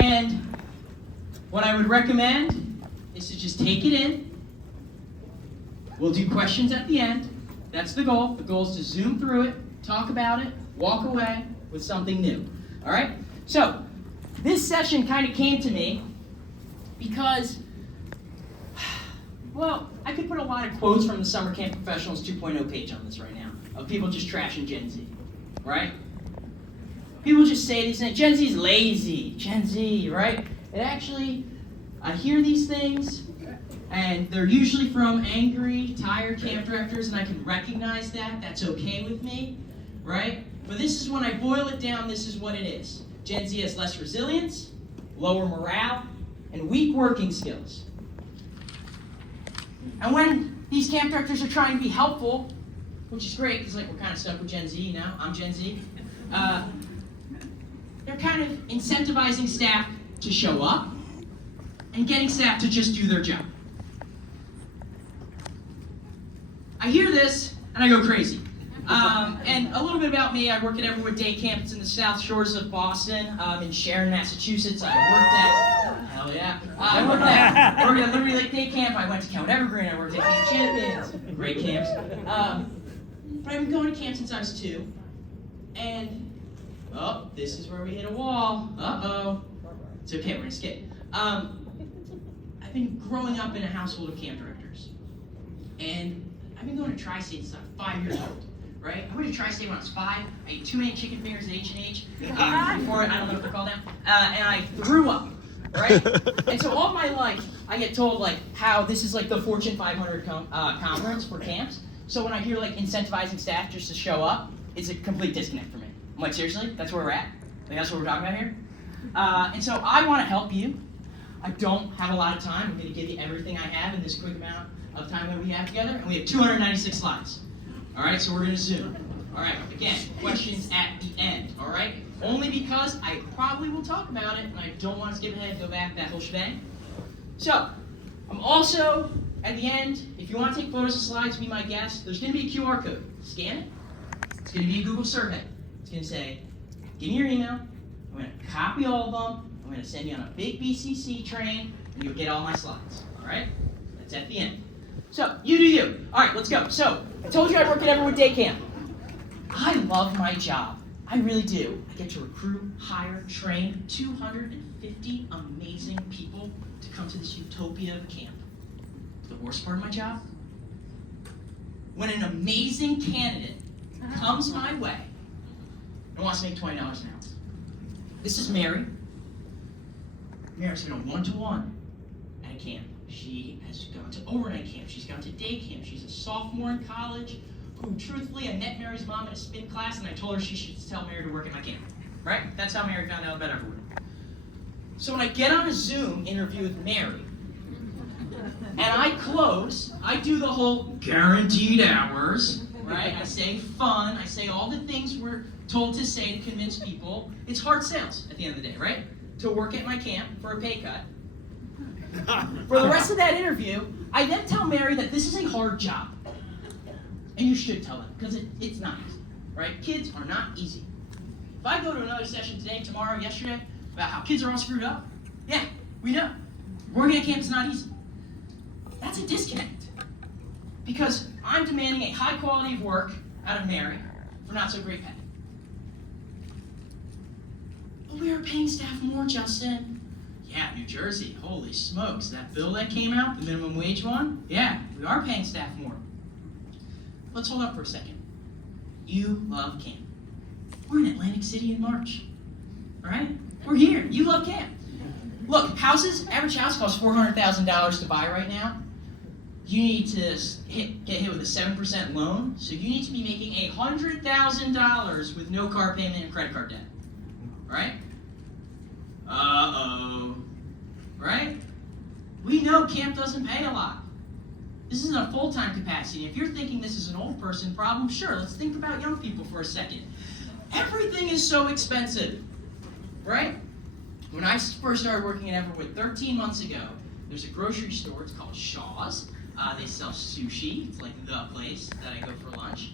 And what I would recommend is to just take it in. We'll do questions at the end. That's the goal. The goal is to zoom through it, talk about it, walk away with something new. All right? So, this session kind of came to me because, well, I could put a lot of quotes from the Summer Camp Professionals 2.0 page on this right now of people just trashing Gen Z, right? People just say these things, Gen Z is lazy, Gen Z, right? It actually, I hear these things, and they're usually from angry, tired camp directors, and I can recognize that. That's okay with me, right? But this is when I boil it down, this is what it is. Gen Z has less resilience, lower morale, and weak working skills. And when these camp directors are trying to be helpful, which is great, because like we're kind of stuck with Gen Z, you know, I'm Gen Z, they're kind of incentivizing staff to show up and getting staff to just do their job. I hear this and I go crazy. And a little bit about me, I work at Everwood Day Camp. It's in the South Shores of Boston, in Sharon, Massachusetts. I worked at Liberty Lake Day Camp. I went to Count Evergreen. I worked at Camp Champions. Great camps. But I've been going to camp since I was 2. And, oh, this is where we hit a wall. Uh-oh. It's okay, we're gonna skip. I've been growing up in a household of camp directors. And I've been going to Tri-State since I'm 5 years old. Right? I went to Tri-State when I was 5. I ate 2 chicken fingers at H&H. Before it, I don't know what they're called now. And I threw up. Right? And so all my life, I get told like how this is like the Fortune 500 conference for camps. So when I hear like incentivizing staff just to show up, it's a complete disconnect for me. I'm like, seriously? That's where we're at? Like, that's what we're talking about here? And so I want to help you. I don't have a lot of time. I'm going to give you everything I have in this quick amount of time that we have together. And we have 296 slides. All right, so we're going to zoom. All right, again, questions at the end, all right? Only because I probably will talk about it, and I don't want to skip ahead and go back that whole shebang. So, I'm also, at the end, if you want to take photos of slides, be my guest, there's going to be a QR code. Scan it. It's going to be a Google survey. It's going to say, give me your email. I'm going to copy all of them. I'm going to send you on a big BCC train, and you'll get all my slides, all right? That's at the end. So, you do you. All right, let's go. So, I told you I work at Everwood Day Camp. I love my job. I really do. I get to recruit, hire, train 250 amazing people to come to this utopia of a camp. The worst part of my job? When an amazing candidate comes my way and wants to make $20 an hour. This is Mary. Mary's been a one-to-one at a camp. She has gone to overnight camp. She's gone to day camp. She's a sophomore in college who, truthfully, I met Mary's mom in a spin class, and I told her she should tell Mary to work at my camp. Right? That's how Mary found out about Everwood. So when I get on a Zoom interview with Mary, and I close, I do the whole guaranteed hours, right? I say fun. I say all the things we're told to say to convince people. It's hard sales at the end of the day, right? To work at my camp for a pay cut. For the rest of that interview, I then tell Mary that this is a hard job. And you should tell them, because it's not easy, right? Kids are not easy. If I go to another session today, tomorrow, yesterday, about how kids are all screwed up, yeah, we know. Working at camp is not easy. That's a disconnect. Because I'm demanding a high quality of work out of Mary for not so great pay. But we are paying staff more, Justin. Yeah, New Jersey, holy smokes. That bill that came out, the minimum wage one, yeah, we are paying staff more. Let's hold up for a second. You love camp. We're in Atlantic City in March, all right? We're here. You love camp. Look, average house costs $400,000 to buy right now. You need to get hit with a 7% loan, so you need to be making $100,000 with no car payment and credit card debt, right? Uh-oh, right? We know camp doesn't pay a lot. This isn't a full-time capacity. If you're thinking this is an old person problem, sure, let's think about young people for a second. Everything is so expensive, right? When I first started working at Everwood 13 months ago, there's a grocery store, it's called Shaw's. They sell sushi, it's like the place that I go for lunch.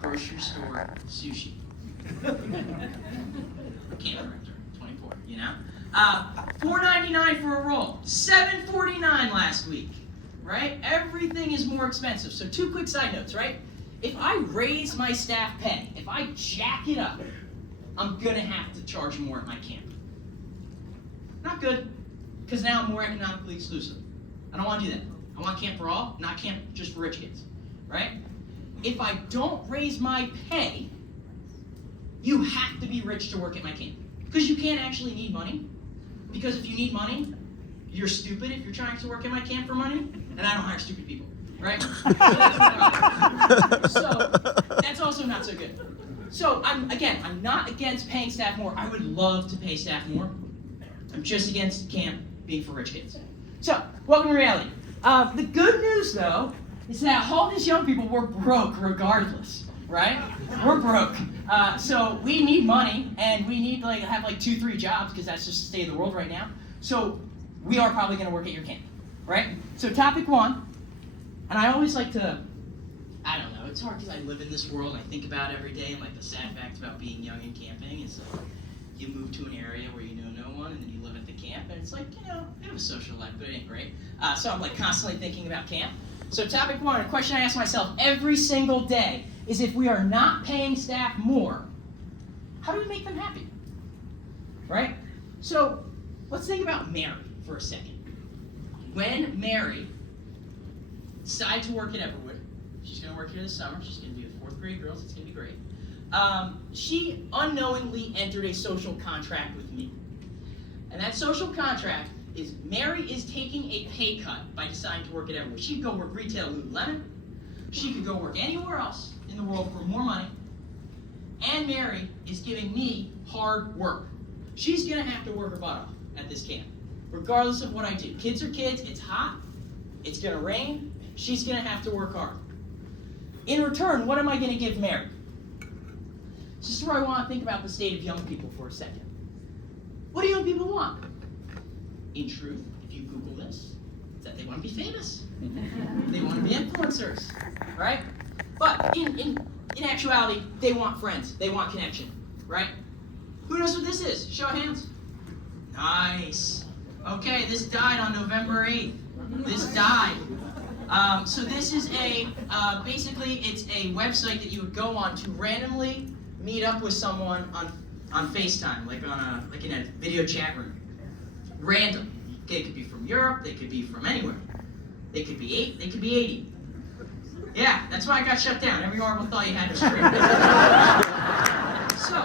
Grocery store sushi. Camp director, 24, you know? $4.99 for a roll, $7.49 last week, right? Everything is more expensive. So 2 quick side notes, right? If I raise my staff pay, if I jack it up, I'm gonna have to charge more at my camp. Not good, because now I'm more economically exclusive. I don't want to do that. I want camp for all, not camp just for rich kids, right? If I don't raise my pay, you have to be rich to work at my camp. Because you can't actually need money. Because if you need money, you're stupid if you're trying to work at my camp for money, and I don't hire stupid people, right? So that's also not so good. So I'm not against paying staff more. I would love to pay staff more. I'm just against camp being for rich kids. So, welcome to reality. The good news, though, is that all these young people were broke regardless, right? We're broke. So we need money, and we need to have 2-3 jobs, because that's just the state of the world right now. So we are probably going to work at your camp, right? So topic 1, and I always like to, I don't know, it's hard because I live in this world, I think about it every day, and the sad fact about being young and camping is you move to an area where you know no one, and then you live at the camp, and it's you have a social life, but it ain't great. So I'm constantly thinking about camp. So topic 1, a question I ask myself every single day is, if we are not paying staff more, how do we make them happy? Right? So let's think about Mary for a second. When Mary decided to work at Everwood, she's going to work here this summer, she's going to be with 4th grade girls, it's going to be great. She unknowingly entered a social contract with me. And that social contract is Mary is taking a pay cut by deciding to work at Everwood. She could go work retail at Lululemon. She could go work anywhere else in the world for more money. And Mary is giving me hard work. She's going to have to work her butt off at this camp, regardless of what I do. Kids are kids. It's hot. It's going to rain. She's going to have to work hard. In return, what am I going to give Mary? This is where I want to think about the state of young people for a second. What do young people want? In truth, if you Google this, it's that they want to be famous. They want to be influencers, right? But in actuality, they want friends. They want connection, right? Who knows what this is? Show of hands. Nice. Okay, this died on November 8th. This died. So this is basically it's a website that you would go on to randomly meet up with someone on FaceTime, in a video chat room. Random. They could be from Europe, they could be from anywhere. They could be 8, they could be 80. Yeah, that's why I got shut down. Every horrible thought you had was true. So,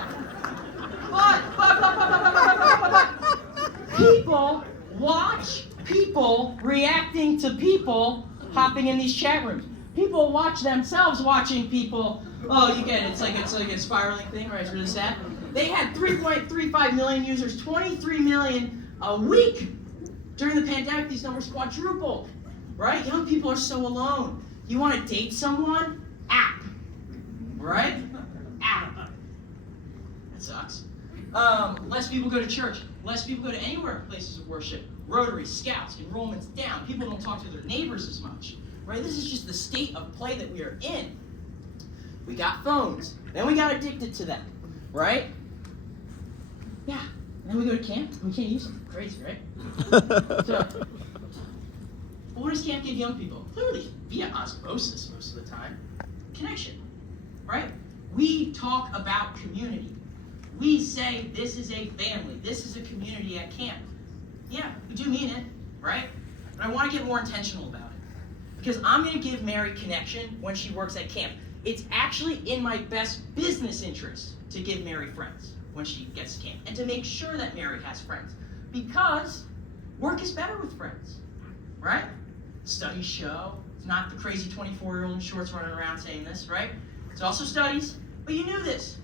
but, people watch people reacting to people hopping in these chat rooms. People watch themselves watching people. Oh, you get it. It's like a spiraling thing, right? It's really sad. They had 3.35 million users, 23 million a week. During the pandemic, these numbers quadrupled, right? Young people are so alone. You want to date someone? App, right? App. That sucks. Less people go to church. Less people go to anywhere places of worship. Rotary, Scouts, enrollment's down. People don't talk to their neighbors as much, right? This is just the state of play that we are in. We got phones. Then we got addicted to them, right? Yeah. And then we go to camp, and we can't use them. Crazy, right? So, what does camp give young people? Clearly, via osmosis most of the time. Connection, right? We talk about community. We say this is a family. This is a community at camp. Yeah, we do mean it, right? But I want to get more intentional about it. Because I'm going to give Mary connection when she works at camp. It's actually in my best business interest to give Mary friends when she gets to camp, and to make sure that Mary has friends, because work is better with friends, right? Studies show, it's not the crazy 24-year-old in shorts running around saying this, right? It's also studies, but you knew this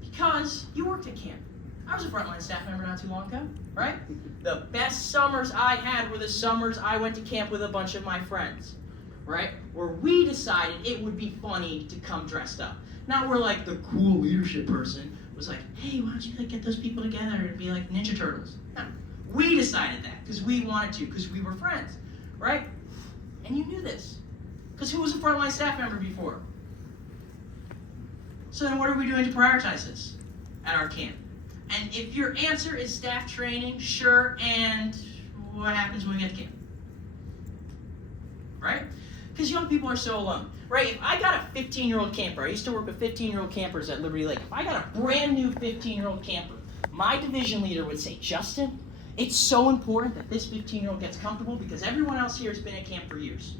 because you worked at camp. I was a frontline staff member not too long ago, right? The best summers I had were the summers I went to camp with a bunch of my friends, right? Where we decided it would be funny to come dressed up. Not where the cool leadership person was like, hey, why don't you get those people together and be like Ninja Turtles? No, we decided that because we wanted to, because we were friends, right? And you knew this, because who was a frontline staff member before? So then what are we doing to prioritize this at our camp? And if your answer is staff training, sure, and what happens when we get to camp? Right? Because young people are so alone. Right? If I got a 15-year-old camper, I used to work with 15-year-old campers at Liberty Lake. If I got a brand new 15-year-old camper, my division leader would say, Justin, it's so important that this 15-year-old gets comfortable because everyone else here has been at camp for years.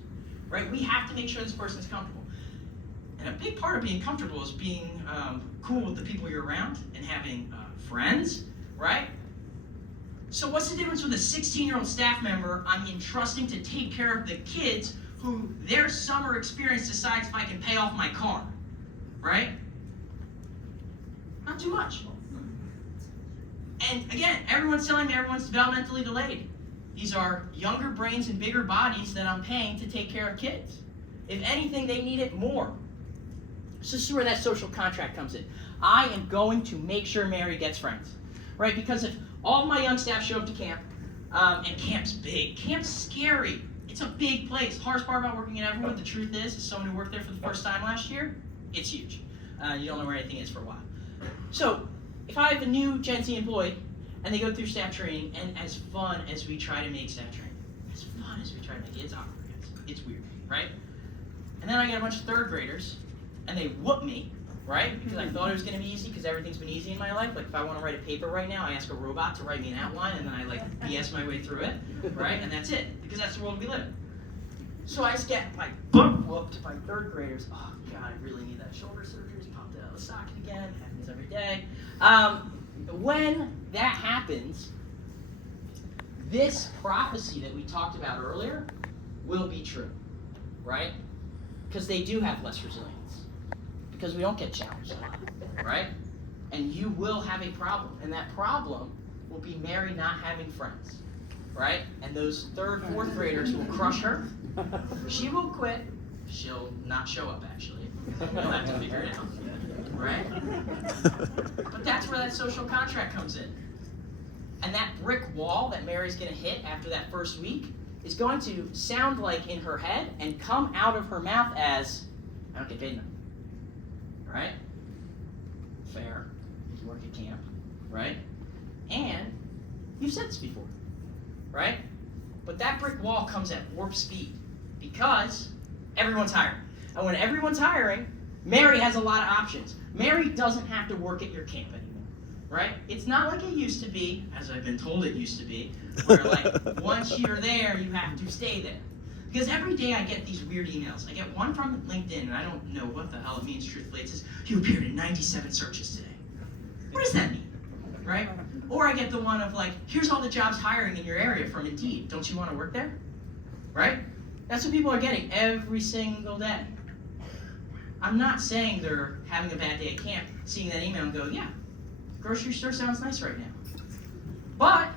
Right? We have to make sure this person's comfortable. And a big part of being comfortable is being cool with the people you're around and having friends, right? So what's the difference with a 16-year-old staff member I'm entrusting to take care of the kids who their summer experience decides if I can pay off my car, right? Not too much. And again, everyone's telling me everyone's developmentally delayed. These are younger brains and bigger bodies that I'm paying to take care of kids. If anything, they need it more. So this is where that social contract comes in. I am going to make sure Mary gets friends, right? Because if all of my young staff show up to camp, and camp's big, camp's scary. It's a big place. Hardest part about working at Everwood, the truth is, as someone who worked there for the first time last year, it's huge. You don't know where anything is for a while. So if I have a new Gen Z employee, and they go through staff training, and as fun as we try to make staff training, it's awkward, it's weird, right? And then I get a bunch of third graders, and they whoop me, right? Because I thought it was going to be easy because everything's been easy in my life. Like if I want to write a paper right now, I ask a robot to write me an outline and then I like BS my way through it, right? And that's it, because that's the world we live in. So I just get like bump whooped by third graders. Oh God, I really need that shoulder surgery. Just popped it out of the socket again. Happens every day. When that happens, this prophecy that we talked about earlier will be true, right? Because they do have less resilience. Because we don't get challenged a lot, right? And you will have a problem. And that problem will be Mary not having friends, right? And those third, fourth graders will crush her. She will quit. She'll not show up, actually. You'll have to figure it out, right? But that's where that social contract comes in. And that brick wall that Mary's going to hit after that first week is going to sound like in her head and come out of her mouth as, I don't get paid enough. Right? Fair. You work at camp, right? And you've said this before, right? But that brick wall comes at warp speed because everyone's hiring. And when everyone's hiring, Mary has a lot of options. Mary doesn't have to work at your camp anymore, right? It's not like it used to be, as I've been told it used to be, where like once you're there, you have to stay there. Because every day I get these weird emails. I get one from LinkedIn, and I don't know what the hell it means truthfully. It says, you appeared in 97 searches today. What does that mean, right? Or I get the one of like, here's all the jobs hiring in your area from Indeed. Don't you want to work there? Right? That's what people are getting every single day. I'm not saying they're having a bad day at camp, seeing that email and go, yeah, grocery store sounds nice right now. But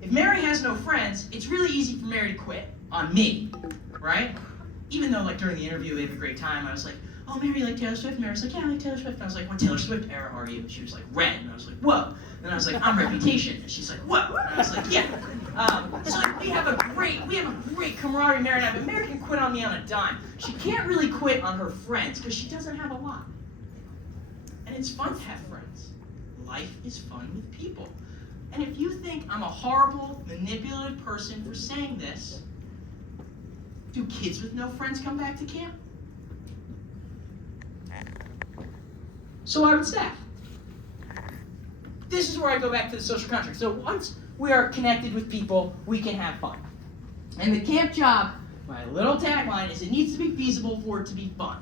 if Mary has no friends, it's really easy for Mary to quit on me, right? Even though, like, during the interview, we had a great time, I was like, oh, Mary, you like Taylor Swift? And Mary was like, yeah, I like Taylor Swift. And I was like, what Taylor Swift era are you? And she was like, Red. And I was like, whoa. And I was like, I'm Reputation. And she's like, whoa. And I was like, yeah. So like, we have a great camaraderie, Mary and I, but Mary can quit on me on a dime. She can't really quit on her friends because she doesn't have a lot. And it's fun to have friends. Life is fun with people. And if you think I'm a horrible, manipulative person for saying this, do kids with no friends come back to camp? So I would staff. This is where I go back to the social contract. So once we are connected with people, we can have fun. And the camp job, my little tagline is it needs to be feasible for it to be fun,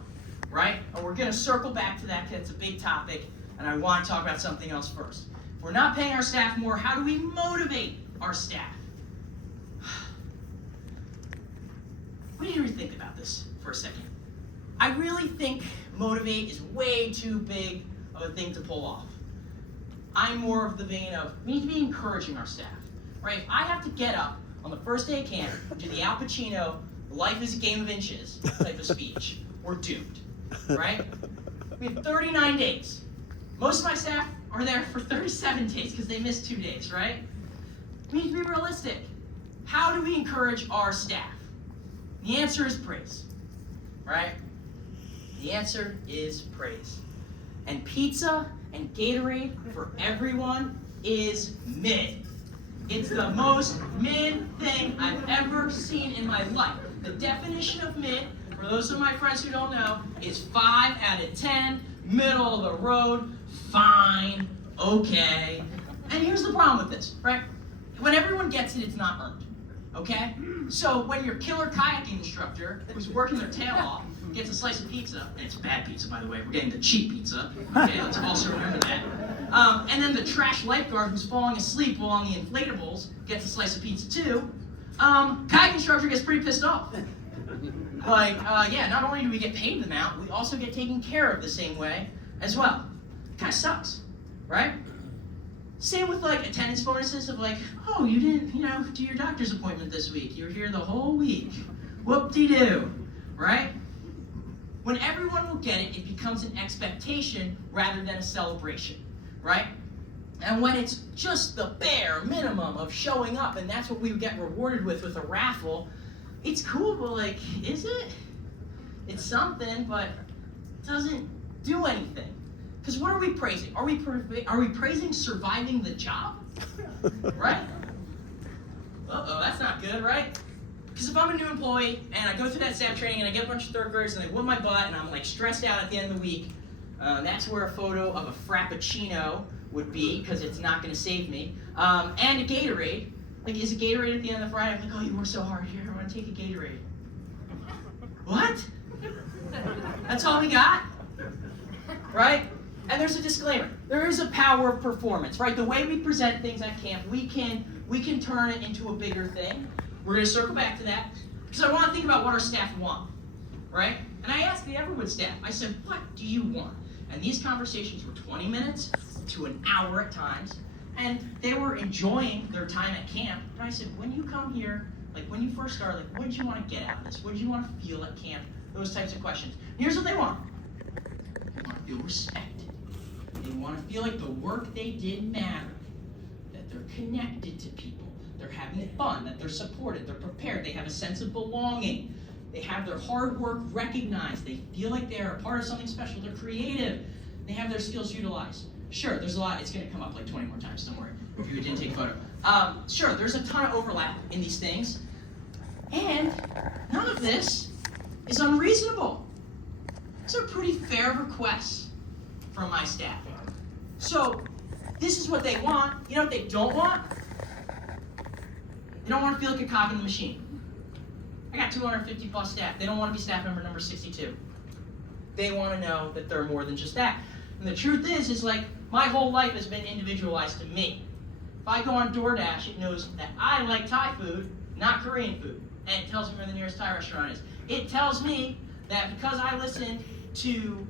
right? And we're going to circle back to that because it's a big topic, and I want to talk about something else first. If we're not paying our staff more, how do we motivate our staff? We need to rethink about this for a second. I really think motivate is way too big of a thing to pull off. I'm more of the vein of, we need to be encouraging our staff, right? If I have to get up on the first day of camp, do the Al Pacino, life is a game of inches type of speech, we're doomed, right? We have 39 days. Most of my staff are there for 37 days because they missed 2 days, right? We need to be realistic. How do we encourage our staff? The answer is praise, right? The answer is praise. And pizza and Gatorade for everyone is mid. It's the most mid thing I've ever seen in my life. The definition of mid, for those of my friends who don't know, is 5 out of 10, middle of the road, fine, okay. And here's the problem with this, right? When everyone gets it, it's not earned, okay? So when your killer kayaking instructor who's working their tail off gets a slice of pizza, and it's bad pizza, by the way, we're getting the cheap pizza, okay, let's also remember that. And then the trash lifeguard who's falling asleep while on the inflatables gets a slice of pizza too, kayak instructor gets pretty pissed off. Like, yeah, not only do we get paid the amount, we also get taken care of the same way as well. Kind of sucks, right? Same with like attendance bonuses of like, oh, you didn't, do your doctor's appointment this week. You were here the whole week. Whoop-de-doo, right? When everyone will get it, it becomes an expectation rather than a celebration, right? And when it's just the bare minimum of showing up, and that's what we would get rewarded with a raffle, it's cool, but like, is it? It's something, but it doesn't do anything. Because what are we praising? Are we praising surviving the job? Right? Uh-oh, that's not good, right? Because if I'm a new employee and I go through that staff training and I get a bunch of third graders and they whoop my butt and I'm like stressed out at the end of the week, that's where a photo of a Frappuccino would be, because it's not going to save me. And a Gatorade. Like, is a Gatorade at the end of the Friday? I'm like, oh, you worked so hard here. I want to take a Gatorade. What? That's all we got? Right? And there's a disclaimer. There is a power of performance, right? The way we present things at camp, we can turn it into a bigger thing. We're going to circle back to that, because I want to think about what our staff want, right? And I asked the Everwood staff, I said, what do you want? And these conversations were 20 minutes to an hour at times, and they were enjoying their time at camp. And I said, when you come here, like when you first start, like what did you want to get out of this? What did you want to feel at camp? Those types of questions. And here's what they want. They want to feel respected. They want to feel like the work they did mattered, that they're connected to people, they're having fun, that they're supported, they're prepared, they have a sense of belonging, they have their hard work recognized, they feel like they're a part of something special, they're creative, they have their skills utilized. Sure, there's a lot, it's going to come up like 20 more times, don't worry, if you didn't take a photo. Sure, there's a ton of overlap in these things, and none of this is unreasonable. These are pretty fair requests from my staff. So, this is what they want. You know what they don't want? They don't want to feel like a cog in the machine. I got 250 plus staff. They don't want to be staff member number 62. They want to know that they're more than just that. And the truth is like, my whole life has been individualized to me. If I go on DoorDash, it knows that I like Thai food, not Korean food. And it tells me where the nearest Thai restaurant is. It tells me that because I listen to,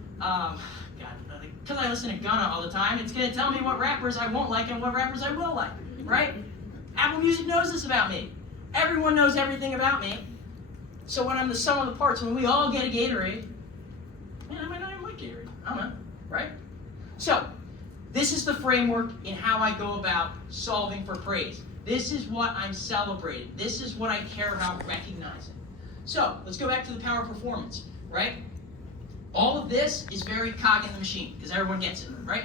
because I listen to Gunna all the time, it's going to tell me what rappers I won't like and what rappers I will like, right? Apple Music knows this about me. Everyone knows everything about me. So when I'm the sum of the parts, when we all get a Gatorade, man, I might not even like Gatorade. I don't know, right? So, this is the framework in how I go about solving for praise. This is what I'm celebrating. This is what I care about recognizing. So, let's go back to the power of performance, right? All of this is very cog in the machine, because everyone gets it, right?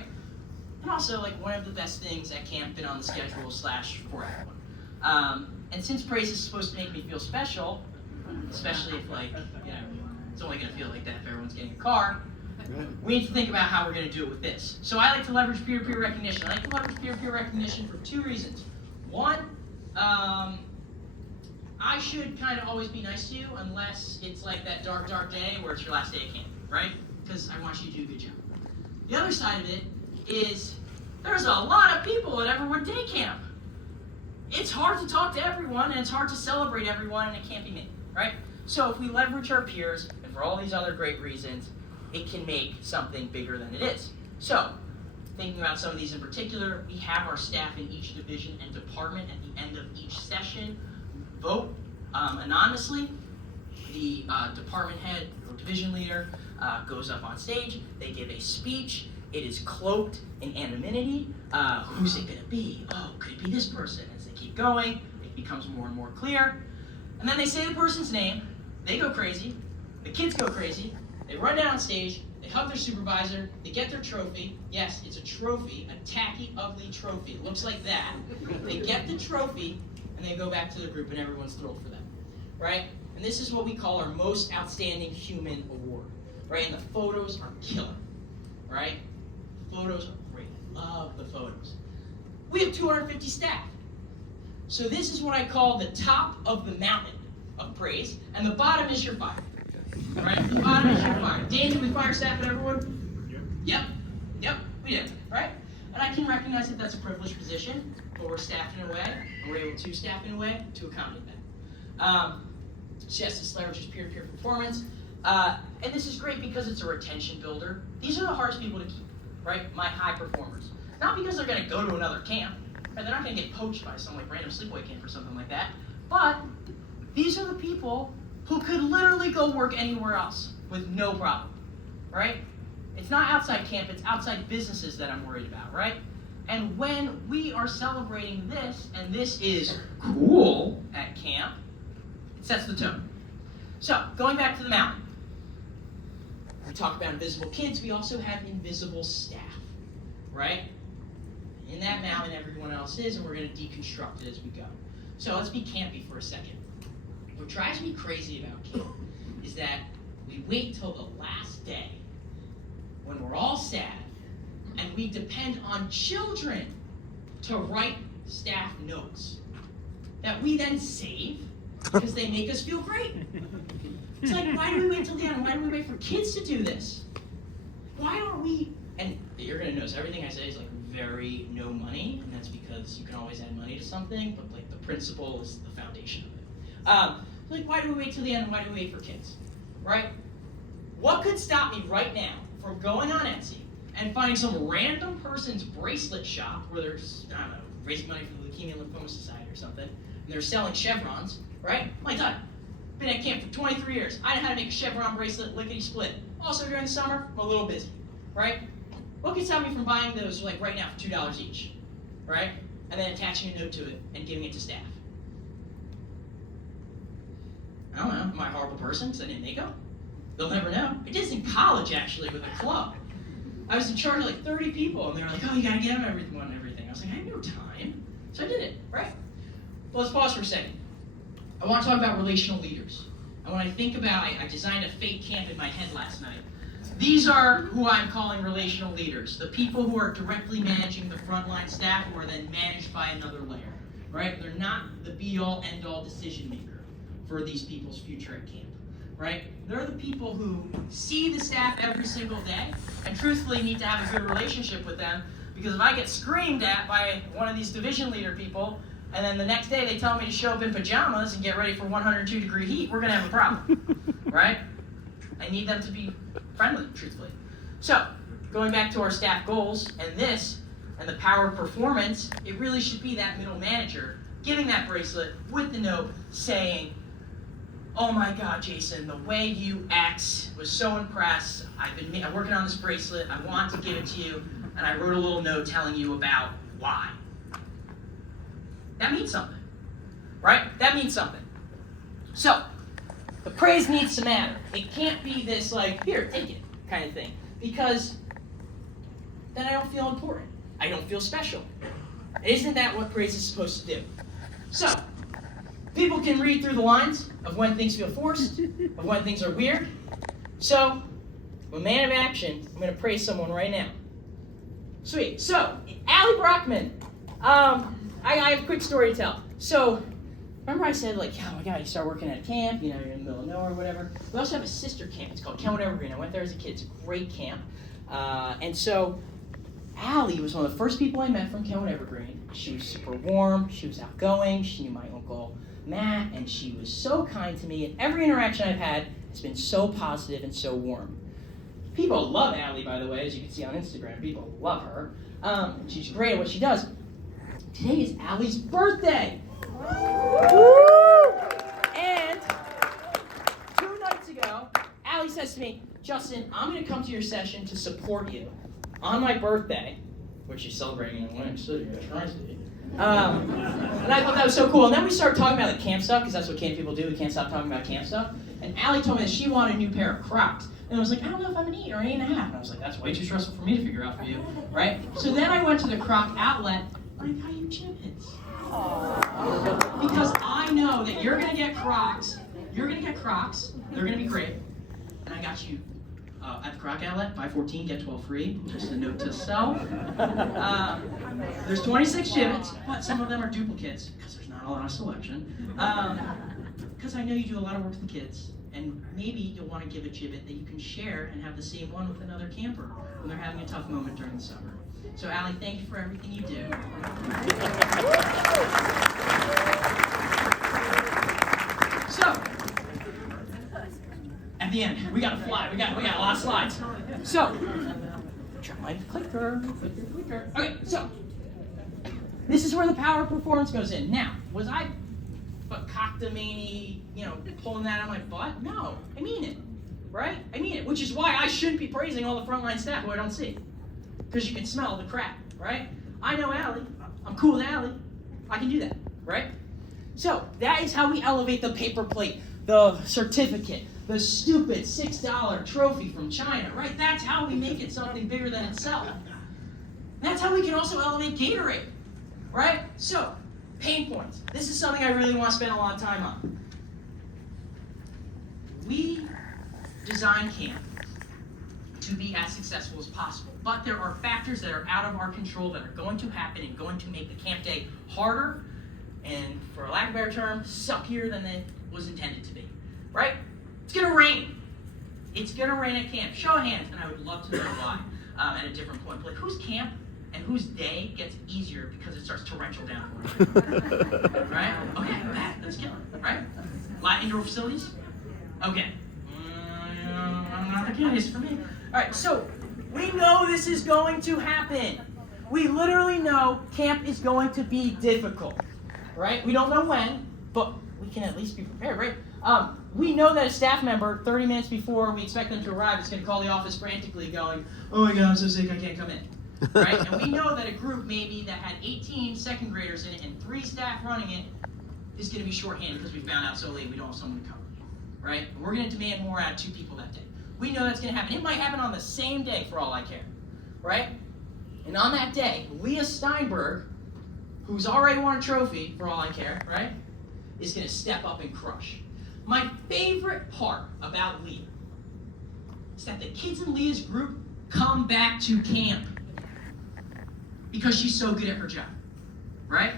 And also, like, one of the best things at camp been on the schedule / for everyone. And since praise is supposed to make me feel special, especially if, like, it's only going to feel like that if everyone's getting a car, we need to think about how we're going to do it with this. So I like to leverage peer-to-peer recognition. I like to leverage peer-to-peer recognition for 2 reasons. One, I should kind of always be nice to you unless it's like that dark, dark day where it's your last day at camp, right? Because I want you to do a good job. The other side of it is there's a lot of people at Everwood Day Camp. It's hard to talk to everyone, and it's hard to celebrate everyone, and it can't be me, right? So if we leverage our peers, and for all these other great reasons, it can make something bigger than it is. So, thinking about some of these in particular, we have our staff in each division and department at the end of each session vote anonymously. The department head or division leader goes up on stage, they give a speech. It is cloaked in anonymity. Who's it gonna be? Oh, could it be this person? As they keep going, it becomes more and more clear. And then they say the person's name, they go crazy, the kids go crazy, they run down on stage, They hug their supervisor, they get their trophy. Yes, it's a trophy, a tacky, ugly trophy. It looks like that. They get the trophy, and they go back to the group, and everyone's thrilled for them, right? And this is what we call our most outstanding human award, right? And the photos are killer, right? The photos are great. I love the photos. We have 250 staff. So this is what I call the top of the mountain of praise, and the bottom is your fire. Right? The bottom is your fire. Dan, did we fire staff at everyone? Yep, we did, right? And I can recognize that that's a privileged position, but we're staffed in a way, and we're able to staff in a way to accommodate that. So yes, this leverages peer-to-peer performance. And this is great because it's a retention builder. These are the hardest people to keep, right? My high performers. Not because they're going to go to another camp, and they're not going to get poached by some like random sleepaway camp or something like that, but these are the people who could literally go work anywhere else with no problem, right? It's not outside camp, it's outside businesses that I'm worried about, right? And when we are celebrating this, and this is cool at camp, it sets the tone. So, going back to the mountain. We talk about invisible kids, we also have invisible staff, right? In that mountain, everyone else is, and we're going to deconstruct it as we go. So let's be campy for a second. What drives me crazy about camp is that we wait till the last day when we're all sad and we depend on children to write staff notes that we then save because they make us feel great. It's like, why do we wait till the end? Why do we wait for kids to do this? Why aren't we, and you're going to notice everything I say is like very no money, and that's because you can always add money to something, but like the principle is the foundation of it. Like, why do we wait till the end? Why do we wait for kids, right? What could stop me right now from going on Etsy and finding some random person's bracelet shop where they're just, I don't know, raising money for the Leukemia and Lymphoma Society or something, and they're selling chevrons, right? My God, been at camp for 23 years. I know how to make a chevron bracelet, lickety-split. Also during the summer, I'm a little busy, right? What could stop me from buying those like right now for $2 each, right? And then attaching a note to it and giving it to staff? I don't know, am I a horrible person because I didn't make them? They'll never know. I did this in college, actually, with a club. I was in charge of like 30 people, and they were like, oh, you gotta get them everything and everything. I was like, I have no time. So I did it, right? Well, let's pause for a second. I want to talk about relational leaders. And when I think about, I designed a fake camp in my head last night. These are who I'm calling relational leaders. The people who are directly managing the frontline staff who are then managed by another layer, right? They're not the be-all, end-all decision maker for these people's future at camp, right? They're the people who see the staff every single day and truthfully need to have a good relationship with them, because if I get screamed at by one of these division leader people and then the next day they tell me to show up in pajamas and get ready for 102-degree heat, we're gonna have a problem, right? I need them to be friendly, truthfully. So, going back to our staff goals and this, and the power of performance, it really should be that middle manager giving that bracelet with the note saying, oh my God, Jason, the way you X was so impressed. I'm working on this bracelet. I want to give it to you, and I wrote a little note telling you about why. That means something, right? That means something. So, the praise needs to matter. It can't be this like, here, take it, kind of thing, because then I don't feel important. I don't feel special. Isn't that what praise is supposed to do? So, people can read through the lines of when things feel forced, of when things are weird. So, I'm a man of action. I'm going to praise someone right now. Sweet. So, Allie Brockman. I have a quick story to tell. So, remember I said, like, oh my God, you start working at a camp, you know, you're in the middle of nowhere or whatever. We also have a sister camp. It's called Kentwood Evergreen. I went there as a kid. It's a great camp. And so, Allie was one of the first people I met from Kentwood Evergreen. She was super warm. She was outgoing. She knew my uncle Matt, and she was so kind to me. And every interaction I've had has been so positive and so warm. People love Allie, by the way, as you can see on Instagram. People love her. She's great at what she does. Today is Allie's birthday. And 2 nights ago, Allie says to me, Justin, I'm going to come to your session to support you on my birthday, which she's celebrating in Atlantic City. And I thought that was so cool. And then we started talking about the camp stuff, because that's what camp people do. We can't stop talking about camp stuff. And Allie told me that she wanted a new pair of Crocs. And I was like, I don't know if I'm an 8 or 8.5. And I was like, that's way too stressful for me to figure out for you, right? So then I went to the Croc outlet, and I got you Jibbitz. Because I know that you're gonna get Crocs, they're gonna be great, and I got you at the Croc outlet, buy 14, get 12 free, just a note to self. There's 26 Jibbitz, but some of them are duplicates, because there's not a lot of selection. Because I know you do a lot of work with the kids, and maybe you'll want to give a Jibbit that you can share and have the same one with another camper when they're having a tough moment during the summer. So Allie, thank you for everything you do. So, at the end, we gotta fly. We got a lot of slides. So, try my clicker. Okay, so this is where the power of performance goes in. Now, was I cockamamie, pulling that out of my butt? No, I mean it, right? I mean it, which is why I shouldn't be praising all the frontline staff who I don't see, because you can smell the crap, right? I know Allie. I'm cool with Allie. I can do that, right? So that is how we elevate the paper plate, the certificate, the stupid $6 trophy from China, right? That's how we make it something bigger than itself. That's how we can also elevate Gatorade, right? So, pain points. This is something I really want to spend a lot of time on. We design camp to be as successful as possible, but there are factors that are out of our control that are going to happen and going to make the camp day harder and, for a lack of a better term, suckier than it was intended to be, right? It's gonna rain. It's gonna rain at camp. Show of hands, and I would love to know why at a different point. But like, whose camp and whose day gets easier because it starts torrential downpour? Right? Okay, that's killer, right? A lot of indoor facilities? Okay. Not the case for me. All right, so we know this is going to happen. We literally know camp is going to be difficult, right? We don't know when, but we can at least be prepared, right? We know that a staff member, 30 minutes before we expect them to arrive, is going to call the office frantically going, oh my God, I'm so sick, I can't come in, right? And we know that a group maybe that had 18 second graders in it and 3 staff running it is going to be shorthanded because we found out so late we don't have someone to cover, right? And we're going to demand more out of 2 people that day. We know that's going to happen. It might happen on the same day for all I care, right? And on that day, Leah Steinberg, who's already won a trophy for all I care, right, is going to step up and crush. My favorite part about Leah is that the kids in Leah's group come back to camp because she's so good at her job, right?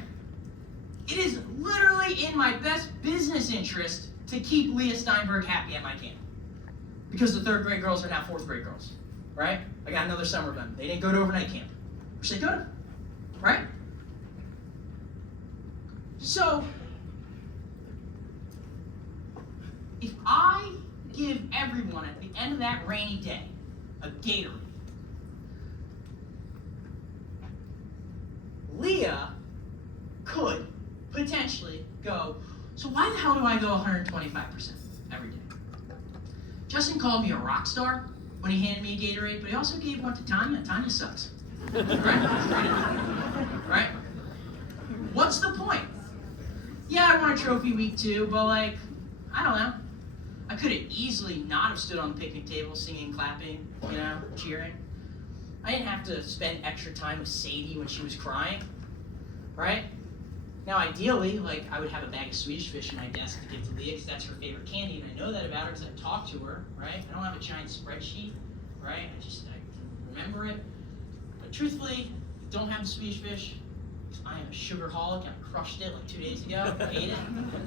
It is literally in my best business interest to keep Leah Steinberg happy at my camp because the 3rd grade girls are now 4th grade girls, right? I got another summer of them. They didn't go to overnight camp. Which they could have, right? So, if I give everyone at the end of that rainy day a Gatorade, Leah could potentially go, so why the hell do I go 125% every day? Justin called me a rock star when he handed me a Gatorade, but he also gave one to Tanya. Tanya sucks. Right? What's the point? Yeah, I won a trophy week 2, but I don't know. I could have easily not have stood on the picnic table singing, clapping, cheering. I didn't have to spend extra time with Sadie when she was crying, right? Now, ideally, I would have a bag of Swedish fish in my desk to give to Leah because that's her favorite candy, and I know that about her because I've talked to her, right? I don't have a giant spreadsheet, right? I remember it. But truthfully, I don't have the Swedish fish. I am a sugarholic. I crushed it 2 days ago. I ate it.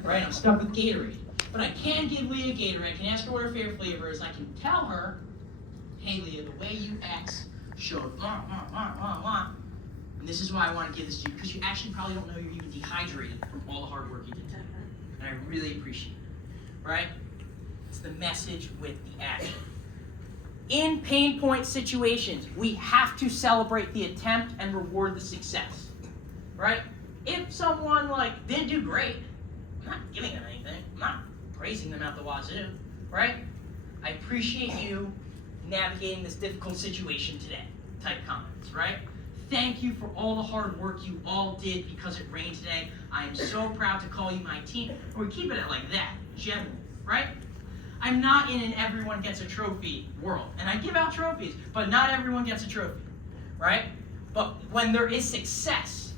Right? I'm stuck with Gatorade. But I can give Leah Gatorade. I can ask her what her favorite flavor is. And I can tell her, hey, Leah, the way you X showed and this is why I want to give this to you, because you actually probably don't know you're even dehydrated from all the hard work you did today. And I really appreciate it. Right? It's the message with the action. In pain point situations, we have to celebrate the attempt and reward the success, right? If someone didn't do great, I'm not giving them anything. I'm not praising them out the wazoo, right? I appreciate you navigating this difficult situation today, type comments, right? Thank you for all the hard work you all did because it rained today. I am so proud to call you my team. Or we keep it at that, general, right? I'm not in an everyone gets a trophy world. And I give out trophies, but not everyone gets a trophy, right? But when there is success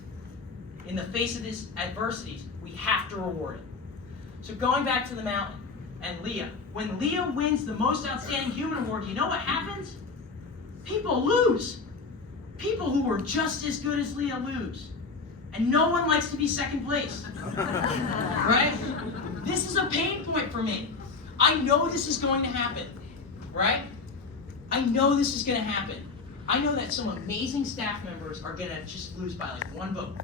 in the face of these adversities, we have to reward it. So going back to the mountain and Leah, when Leah wins the most outstanding human award, you know what happens? People lose. People who were just as good as Leah lose. And no one likes to be second place. Right? This is a pain point for me. I know this is going to happen. Right? I know this is going to happen. I know that some amazing staff members are going to just lose by like 1 vote.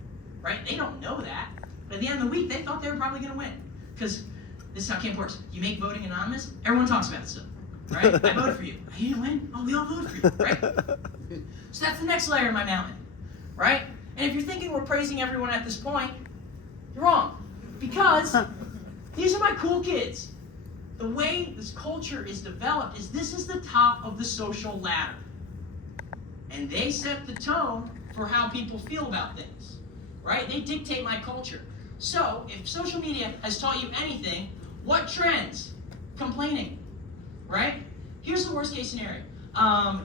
Right? They don't know that. But at the end of the week, they thought they were probably going to win. Because this is how camp works. You make voting anonymous, everyone talks about it still. Right? I voted for you. You didn't win? Oh, we all voted for you. Right? So that's the next layer of my mountain. Right? And if you're thinking we're praising everyone at this point, you're wrong. Because these are my cool kids. The way this culture is developed is this is the top of the social ladder. And they set the tone for how people feel about things. Right? They dictate my culture. So, if social media has taught you anything, what trends? Complaining. Right? Here's the worst case scenario.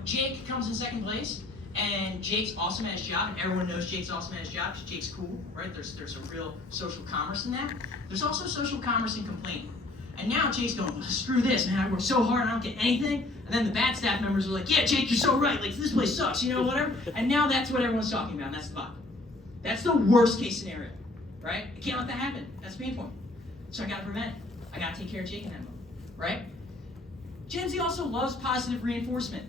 Jake comes in second place. And Jake's awesome at his job, and everyone knows Jake's awesome at his job because Jake's cool, right? There's a real social commerce in that. There's also social commerce in complaining. And now Jake's going, well, screw this, man, I work so hard, I don't get anything. And then the bad staff members are like, yeah, Jake, you're so right, like, this place sucks, you know, whatever. And now that's what everyone's talking about, and that's the bug. That's the worst case scenario, right? I can't let that happen. That's the main point. So I gotta prevent it. I gotta take care of Jake in that moment, right? Gen Z also loves positive reinforcement.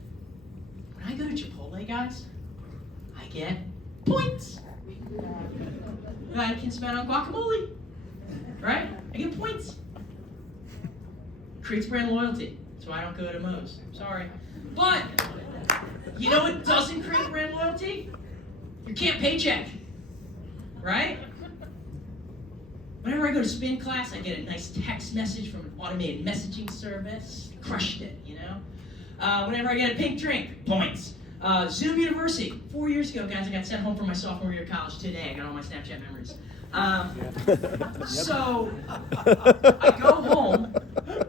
When I go to Chipotle, guys, I get points. I can spend on guacamole, right? I get points. Creates brand loyalty. That's why I don't go to Moe's. Sorry. But, you know what doesn't create brand loyalty? Your camp paycheck, right? Whenever I go to spin class, I get a nice text message from an automated messaging service. Crushed it, you know? Whenever I get a pink drink, points. Zoom University, 4 years ago, guys, I got sent home for my sophomore year of college today. I got all my Snapchat memories. So, I go home,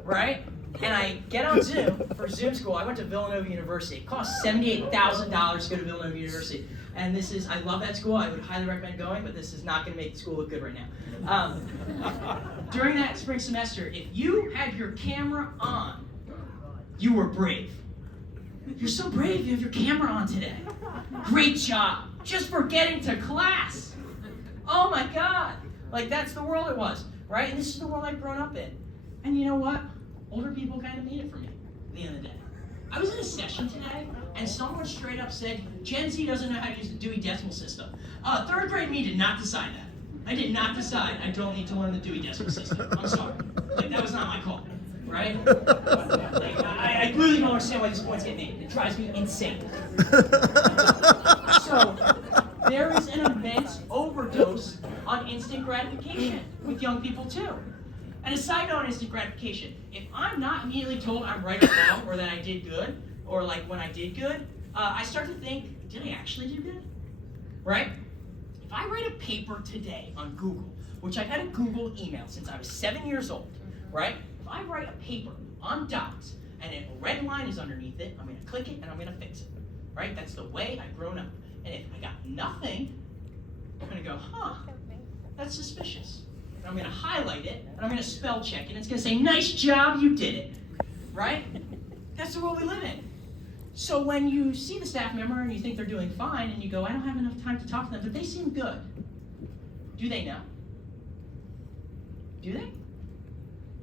right, and I get on Zoom for Zoom school. I went to Villanova University. It cost $78,000 to go to Villanova University. And this is, I love that school. I would highly recommend going, but this is not going to make the school look good right now. During that spring semester, if you had your camera on, you were brave. You're so brave, you have your camera on today. Great job. Just for getting to class. Oh my God. Like, that's the world it was, right? And this is the world I've grown up in. And you know what? Older people kind of made it for me at the end of the day. I was in a session today, and someone straight up said, Gen Z doesn't know how to use the Dewey Decimal System. Third grade me did not decide that. I did not decide I don't need to learn the Dewey Decimal System. I'm sorry. Like, that was not my call. Right? Like, I really don't understand why these points get made. It drives me insane. So, there is an immense overdose on instant gratification with young people too. And a side note on instant gratification, if I'm not immediately told I'm right or wrong, or that I did good, or like when I did good, I start to think, did I actually do good? Right? If I write a paper today on Google, which I've had a Google email since I was 7 years old, right? If I write a paper on Docs and a red line is underneath it, I'm going to click it and I'm going to fix it, right? That's the way I've grown up. And if I got nothing, I'm going to go, huh, that's suspicious. And I'm going to highlight it and I'm going to spell check it and it's going to say, nice job, you did it, right? That's the world we live in. So when you see the staff member and you think they're doing fine and you go, I don't have enough time to talk to them, but they seem good. Do they know? Do they?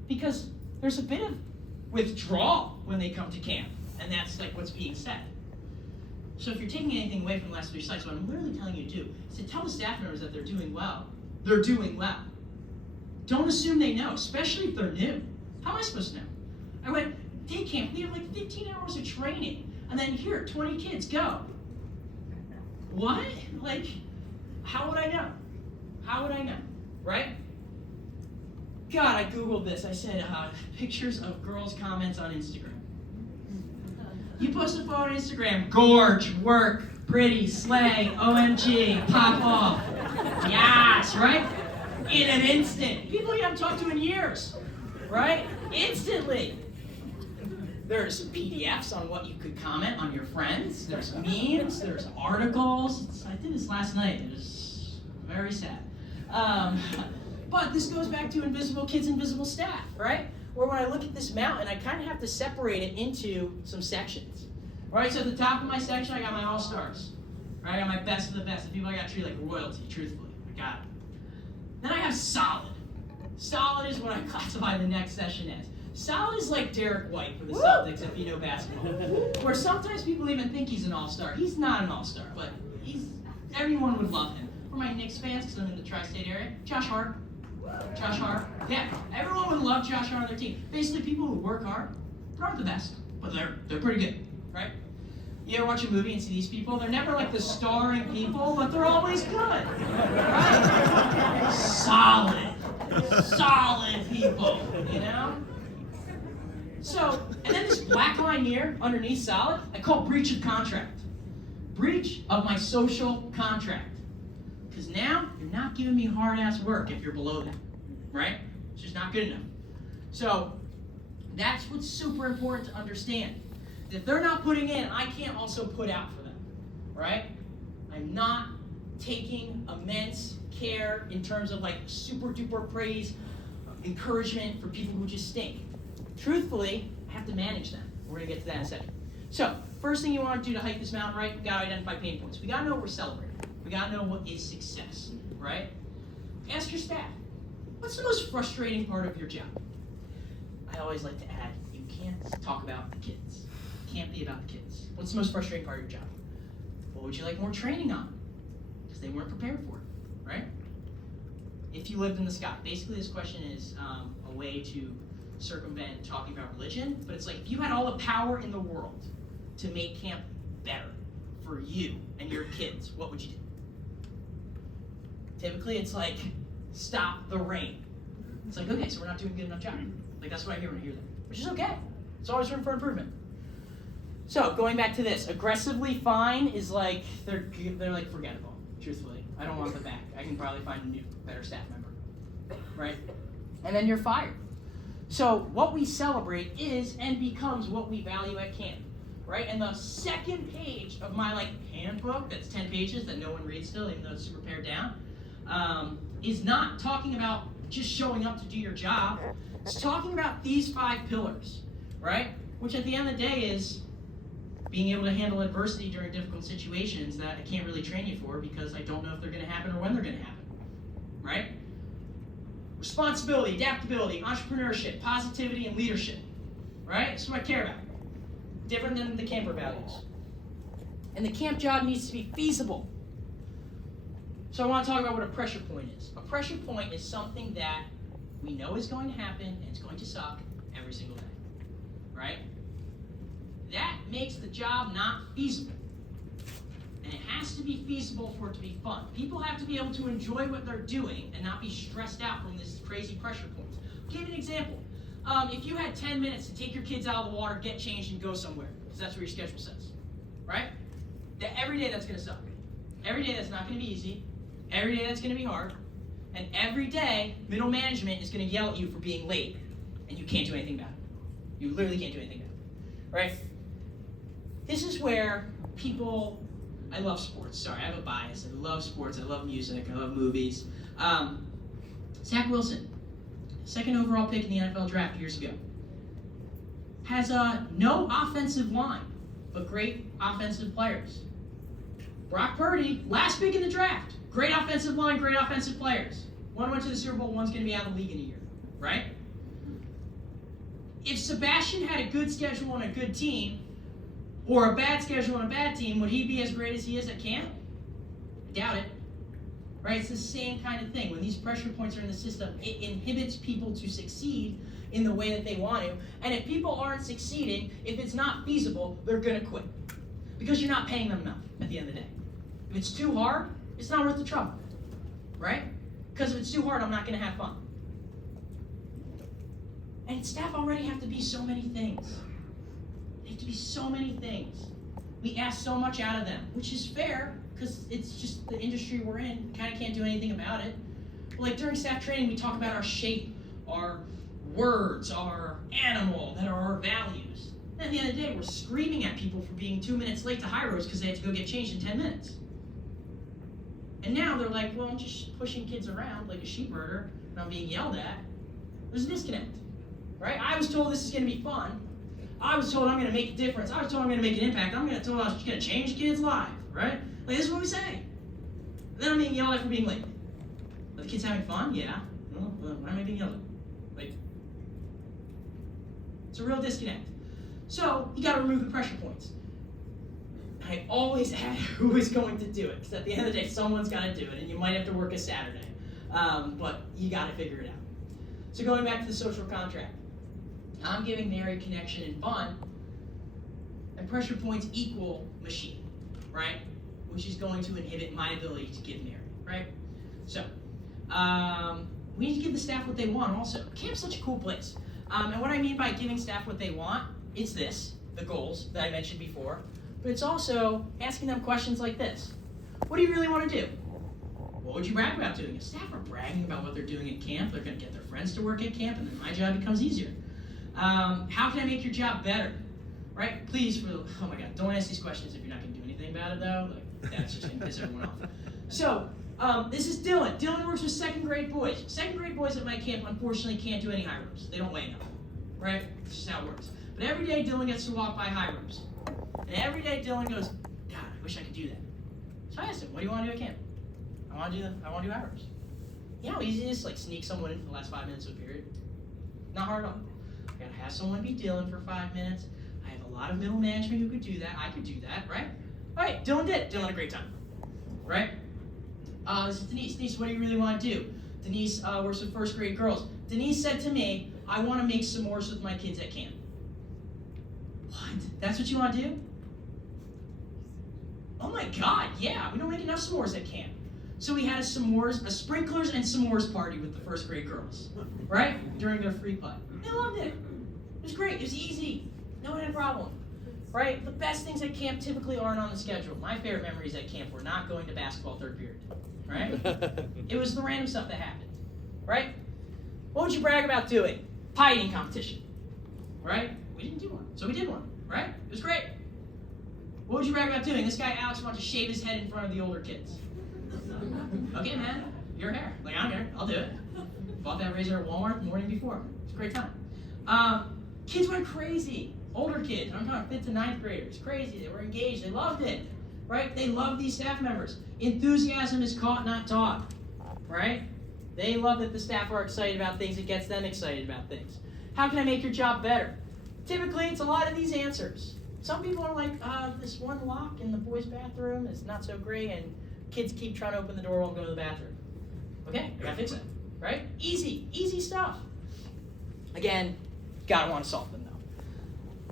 Because there's a bit of withdrawal when they come to camp, and that's like what's being said. So if you're taking anything away from the last 3 slides, what I'm literally telling you to do is to tell the staff members that they're doing well. They're doing well. Don't assume they know, especially if they're new. How am I supposed to know? I went, day camp, we have like 15 hours of training, and then here, 20 kids, go. What? Like, how would I know? How would I know, right? God, I Googled this. I said, pictures of girls' comments on Instagram. You post a photo on Instagram, gorge, work, pretty, slay, OMG, pop off. Yes, right? In an instant. People you haven't talked to in years, right? Instantly. There's PDFs on what you could comment on your friends. There's memes. There's articles. I did this last night. It was very sad. But this goes back to invisible kids, invisible staff, right? Where when I look at this mountain, I kind of have to separate it into some sections. Right, so at the top of my section, I got my all-stars. Right, I got my best of the best. The people I got treated like royalty, truthfully. I got it. Then I have solid. Solid is what I classify the next session as. Solid is like Derek White for the Celtics, if you know basketball. Where sometimes people even think he's an all-star. He's not an all-star, but everyone would love him. For my Knicks fans, because I'm in the tri-state area, Josh Hart. Josh Hart. Yeah, everyone would love Josh Hart on their team. Basically, people who work hard, but aren't the best, but they're pretty good. Right? You ever watch a movie and see these people? They're never like the starring people, but they're always good. Right? Solid people, you know? So, and then this black line here underneath solid, I call breach of contract. Breach of my social contract. Because now you're not giving me hard-ass work if you're below that. Right? It's just not good enough. So, that's what's super important to understand. If they're not putting in, I can't also put out for them, right? I'm not taking immense care in terms of like super duper praise, encouragement for people who just stink. Truthfully, I have to manage them. We're gonna get to that in a second. So, first thing you wanna do to hike this mountain, right? We gotta identify pain points. We gotta know what we're celebrating. We gotta know what is success, right? Ask your staff, what's the most frustrating part of your job? I always like to add, you can't talk about the kids. Can't be about the kids. What's the most frustrating part of your job? What would you like more training on? Because they weren't prepared for it, right? If you lived in the sky. Basically, this question is a way to circumvent talking about religion, but it's like if you had all the power in the world to make camp better for you and your kids, what would you do? Typically, it's like, stop the rain. It's like, okay, so we're not doing a good enough job. Like, that's what I hear when I hear that, which is okay. It's always room for improvement. So, going back to this, aggressively fine is like, they're like forgettable, truthfully. I don't want them back. I can probably find a new, better staff member, right? And then you're fired. So, what we celebrate is and becomes what we value at camp, right? And the second page of my like handbook, that's 10 pages that no one reads still, even though it's super pared down, is not talking about just showing up to do your job. It's talking about these 5 pillars, right? Which at the end of the day is being able to handle adversity during difficult situations that I can't really train you for because I don't know if they're going to happen or when they're going to happen, right? Responsibility, adaptability, entrepreneurship, positivity, and leadership, right? That's what I care about. Different than the camper values. And the camp job needs to be feasible. So I want to talk about what a pressure point is. A pressure point is something that we know is going to happen and it's going to suck every single day, right? That makes the job not feasible. And it has to be feasible for it to be fun. People have to be able to enjoy what they're doing and not be stressed out from this crazy pressure point. I'll give you an example. If you had 10 minutes to take your kids out of the water, get changed, and go somewhere, because that's what your schedule says, right? That every day that's going to suck. Every day that's not going to be easy. Every day that's going to be hard. And every day, middle management is going to yell at you for being late, and you can't do anything about it. You literally can't do anything about it, right? This is where people, I love sports. Sorry, I have a bias. I love sports. I love music. I love movies. Zach Wilson, second overall pick in the NFL draft years ago, has no offensive line, but great offensive players. Brock Purdy, last pick in the draft. Great offensive line, great offensive players. One went to the Super Bowl, one's going to be out of the league in a year, right? If Sebastian had a good schedule and a good team, or a bad schedule and a bad team, would he be as great as he is at camp? I doubt it. Right? It's the same kind of thing. When these pressure points are in the system, it inhibits people to succeed in the way that they want to. And if people aren't succeeding, if it's not feasible, they're going to quit. Because you're not paying them enough at the end of the day. If it's too hard, it's not worth the trouble. Right? Because if it's too hard, I'm not going to have fun. And staff already have to be so many things. They have to be so many things. We ask so much out of them, which is fair, because it's just the industry we're in. We kind of can't do anything about it. But like during staff training, we talk about our shape, our words, our animal, that are our values. And at the end of the day, we're screaming at people for being 2 minutes late to High Roads because they had to go get changed in 10 minutes. And now they're like, well, I'm just pushing kids around like a sheep herder, and I'm being yelled at. There's a disconnect, right? I was told this is going to be fun. I was told I'm going to make a difference. I was told I'm going to make an impact. I'm told I was going to change kids' lives, right? Like, this is what we say. And then I'm being yelled at for being late. Are the kids having fun? Yeah. Well, why am I being yelled at? Like, it's a real disconnect. So, you got to remove the pressure points. I always ask who is going to do it, because at the end of the day, someone's got to do it, and you might have to work a Saturday, but you got to figure it out. So going back to the social contract, I'm giving Mary connection and fun, and pressure points equal machine, right? Which is going to inhibit my ability to give Mary, right? So, we need to give the staff what they want also. Camp's such a cool place. And what I mean by giving staff what they want, it's this, the goals that I mentioned before, but it's also asking them questions like this. What do you really want to do? What would you brag about doing? If staff are bragging about what they're doing at camp, they're going to get their friends to work at camp, and then my job becomes easier. How can I make your job better? Right? Please, oh my God, don't ask these questions if you're not going to do anything about it, though. Like, that's just going to piss everyone off. So, this is Dylan. Dylan works with second grade boys. Second grade boys at my camp, unfortunately, can't do any high ropes. They don't weigh enough. Right? That's just how it works. But every day, Dylan gets to walk by high ropes. And every day, Dylan goes, God, I wish I could do that. So I asked him, what do you want to do at camp? I want to do high ropes. You know how easy it is to sneak someone in for the last 5 minutes of a period? Not hard at all. I gotta have someone be Dylan for 5 minutes. I have a lot of middle management who could do that. I could do that, right? All right, Dylan did it. Dylan had a great time, right? This is Denise. Denise, what do you really want to do? Denise works with first grade girls. Denise said to me, I want to make s'mores with my kids at camp. What? That's what you want to do? Oh my God, yeah, we don't make enough s'mores at camp. So we had a sprinklers and s'mores party with the first grade girls, right? During their free play. They loved it. It was great, it was easy. No one had a problem, right? The best things at camp typically aren't on the schedule. My favorite memories at camp were not going to basketball third period, right? It was the random stuff that happened, right? What would you brag about doing? Pie eating competition, right? We didn't do one, so we did one, right? It was great. What would you brag about doing? This guy Alex wanted to shave his head in front of the older kids. Okay, man, your hair. Like, I don't care, I'll do it. Bought that razor at Walmart the morning before. It's a great time. Kids went crazy. Older kids, I'm talking 5th to 9th graders. Crazy, they were engaged, they loved it, right? They love these staff members. Enthusiasm is caught, not taught, right? They love that the staff are excited about things. It gets them excited about things. How can I make your job better? Typically, it's a lot of these answers. Some people are like, this one lock in the boys' bathroom is not so great, and kids keep trying to open the door while going to the bathroom. Okay, I gotta fix it, right? Easy stuff. Again, gotta want to solve them though.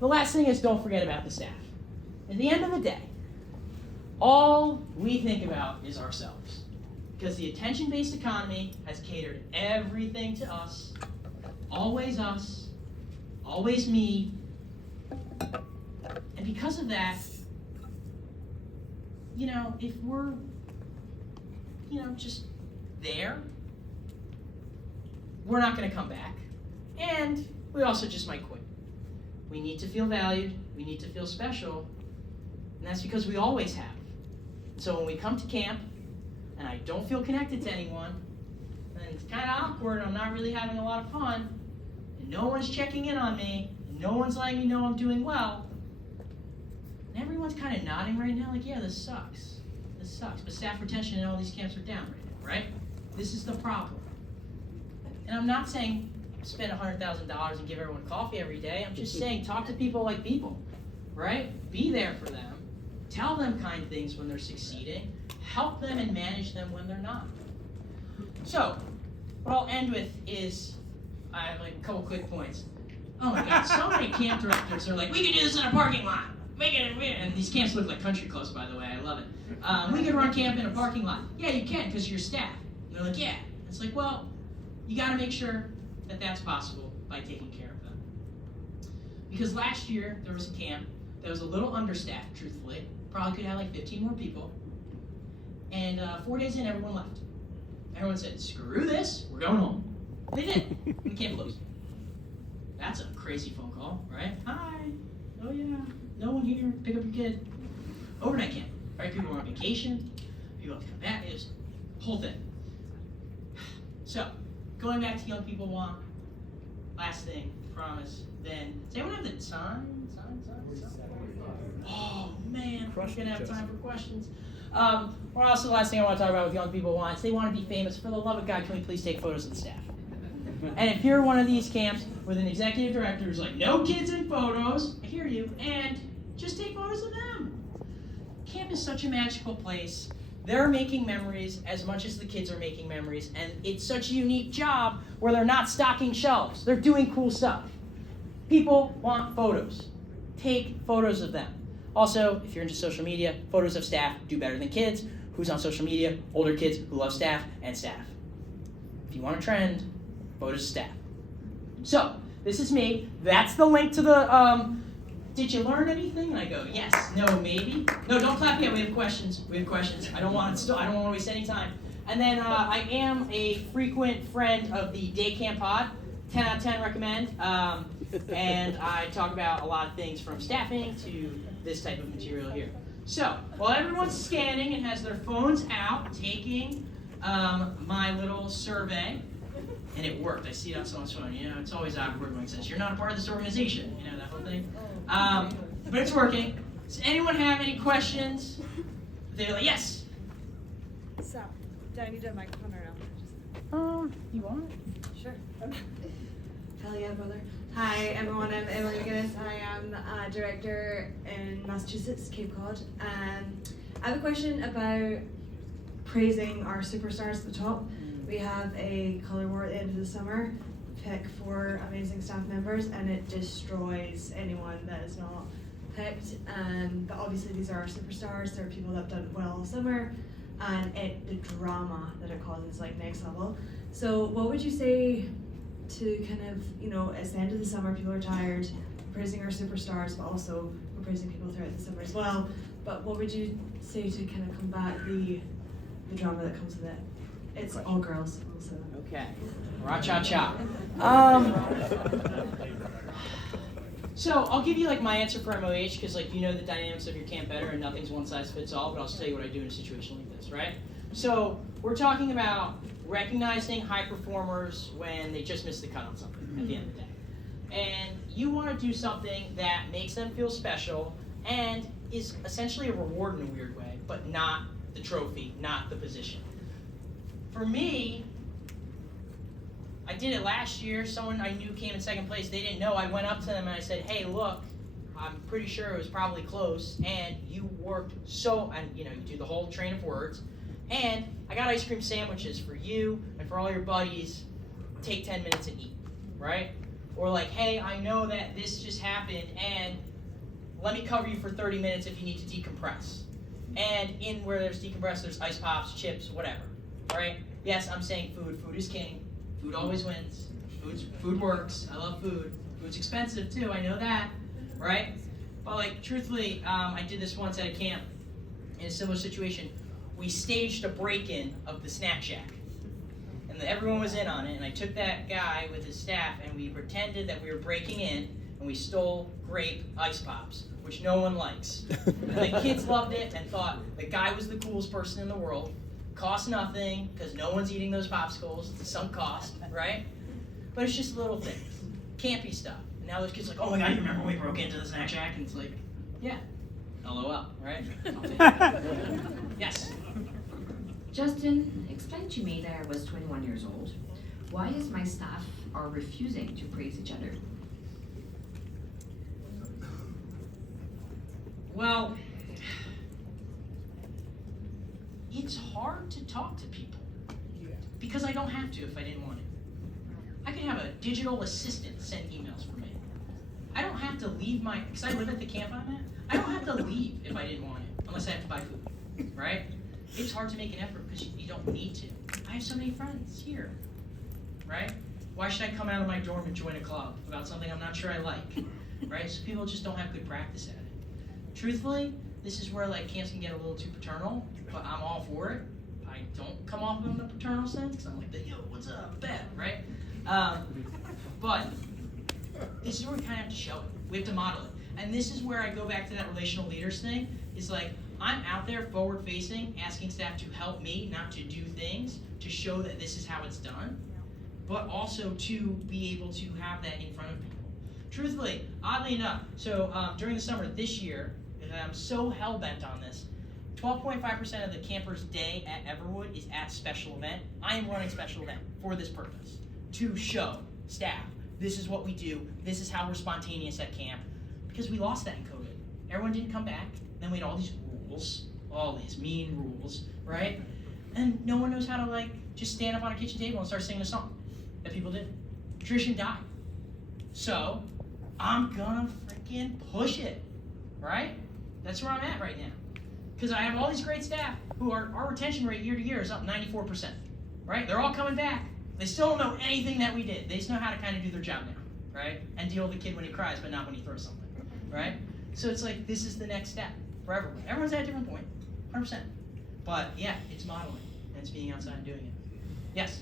The last thing is don't forget about the staff. At the end of the day, all we think about is ourselves. Because the attention-based economy has catered everything to us, always me, and because of that, if we're, just there, we're not going to come back, and we also just might quit. We need to feel valued, we need to feel special, and that's because we always have. So when we come to camp, and I don't feel connected to anyone, and it's kind of awkward, I'm not really having a lot of fun, and no one's checking in on me, and no one's letting me know I'm doing well, and everyone's kind of nodding right now like, yeah, this sucks. But staff retention in all these camps are down right? This is the problem. And I'm not saying spend $100,000 and give everyone coffee every day. I'm just saying talk to people like people, right? Be there for them. Tell them kind things when they're succeeding. Help them and manage them when they're not. So, what I'll end with is, I have a couple quick points. Oh my God, so many camp directors are like, we can do this in a parking lot. And these camps look like country clubs, by the way. I love it. We could run camp in a parking lot. Yeah, you can, because you're staff. And they're like, yeah. It's like, well, you got to make sure that that's possible by taking care of them. Because last year, there was a camp that was a little understaffed, truthfully. Probably could have like 15 more people. And 4 days in, everyone left. Everyone said, screw this, we're going home. They did. The camp closed. That's a crazy phone call, right? Hi. Oh yeah, no one here, pick up your kid. Overnight camp, right? People are on vacation, people have to come back, it's the whole thing. So, going back to Young People Want, last thing, promise, then, does anyone have the time? Oh man, we're gonna have time for questions. Well, also the last thing I want to talk about with Young People Want is they want to be famous. For the love of God, can we please take photos of the staff? And if you're one of these camps with an executive director who's like, no kids in photos, I hear you, and just take photos of them. Camp is such a magical place. They're making memories as much as the kids are making memories, and it's such a unique job where they're not stocking shelves. They're doing cool stuff. People want photos. Take photos of them. Also, if you're into social media, photos of staff do better than kids. Who's on social media? Older kids who love staff and staff. If you want a trend, photos of staff. So, this is me. That's the link to the, did you learn anything? And I go, yes, no, maybe. No, don't clap yet. We have questions. I don't want to waste any time. And then I am a frequent friend of the Day Camp Pod. 10 out of 10 recommend. And I talk about a lot of things from staffing to this type of material here. So, while everyone's scanning and has their phones out, taking my little survey, and it worked. I see it on someone's phone. You know, it's always awkward when it says, you're not a part of this organization. You know, that whole thing. But it's working. Does anyone have any questions? They're like, yes. So, do I need a microphone or no? You want it? Sure. Okay. Hell yeah, brother. Hi, everyone. I'm Emily McGinnis. I am a director in Massachusetts, Cape Cod. I have a question about praising our superstars at the top. We have a color war at the end of the summer. Pick 4 amazing staff members, and it destroys anyone that is not picked. But obviously, these are our superstars. They're people that have done well all summer, and the drama that it causes is like next level. So, what would you say to kind of, you know, it's the end of the summer, people are tired, we're praising our superstars, but also we're praising people throughout the summer as well. But what would you say to kind of combat the drama that comes with it? It's all girls also. Okay. Ra-cha-cha. So I'll give you like my answer for MOH because like you know the dynamics of your camp better and nothing's one size fits all, but I'll just tell you what I do in a situation like this, right? So we're talking about recognizing high performers when they just miss the cut on something at the end of the day. And you want to do something that makes them feel special and is essentially a reward in a weird way, but not the trophy, not the position. For me, I did it last year. Someone I knew came in second place. They didn't know. I went up to them and I said, hey, look, I'm pretty sure it was probably close, and you worked so, and you know, you do the whole train of words, and I got ice cream sandwiches for you and for all your buddies. Take 10 minutes and eat, right? Or like, hey, I know that this just happened, and let me cover you for 30 minutes if you need to decompress. And in where there's decompress, there's ice pops, chips, whatever, right? Yes, I'm saying food. Food is king. Food always wins. Food works. I love food. Food's expensive too, I know that, right? But like, truthfully, I did this once at a camp in a similar situation. We staged a break-in of the snack shack. And everyone was in on it, and I took that guy with his staff, and we pretended that we were breaking in, and we stole grape ice pops, which no one likes. And the kids loved it and thought the guy was the coolest person in the world. Cost nothing, because no one's eating those popsicles. It's some cost, right? But it's just little things. Campy stuff. And now those kids are like, oh my God, you remember when we broke into the snack shack? And it's like, yeah, LOL, right? Yes? Justin explained to me that I was 21 years old. Why is my staff are refusing to praise each other? Well, it's hard to talk to people because I don't have to if I didn't want to. I could have a digital assistant send emails for me. I don't have to leave because I live at the camp I'm at, I don't have to leave if I didn't want it, unless I have to buy food, right? It's hard to make an effort because you don't need to. I have so many friends here, right? Why should I come out of my dorm and join a club about something I'm not sure I like, right? So people just don't have good practice at it. Truthfully, this is where like camps can get a little too paternal, but I'm all for it. I don't come off in the paternal sense because I'm like, yo, what's up, bet, right? But this is where we kind of have to show it. We have to model it. And this is where I go back to that relational leaders thing. It's like, I'm out there forward facing, asking staff to help me, not to do things, to show that this is how it's done, but also to be able to have that in front of people. Truthfully, oddly enough, so during the summer this year, and I'm so hell-bent on this, 12.5% of the campers' day at Everwood is at special event. I am running special event for this purpose, to show staff, this is what we do, this is how we're spontaneous at camp, because we lost that in COVID. Everyone didn't come back, then we had all these rules, all these mean rules, right? And no one knows how to just stand up on a kitchen table and start singing a song that people did. Tradition died. So, I'm gonna freaking push it, right? That's where I'm at right now. Because I have all these great staff who our retention rate year to year is up 94%, right? They're all coming back. They still don't know anything that we did. They just know how to kind of do their job now, right? And deal with the kid when he cries, but not when he throws something, right? So it's like, this is the next step for everyone. Everyone's at a different point, 100%. But yeah, it's modeling, and it's being outside and doing it. Yes?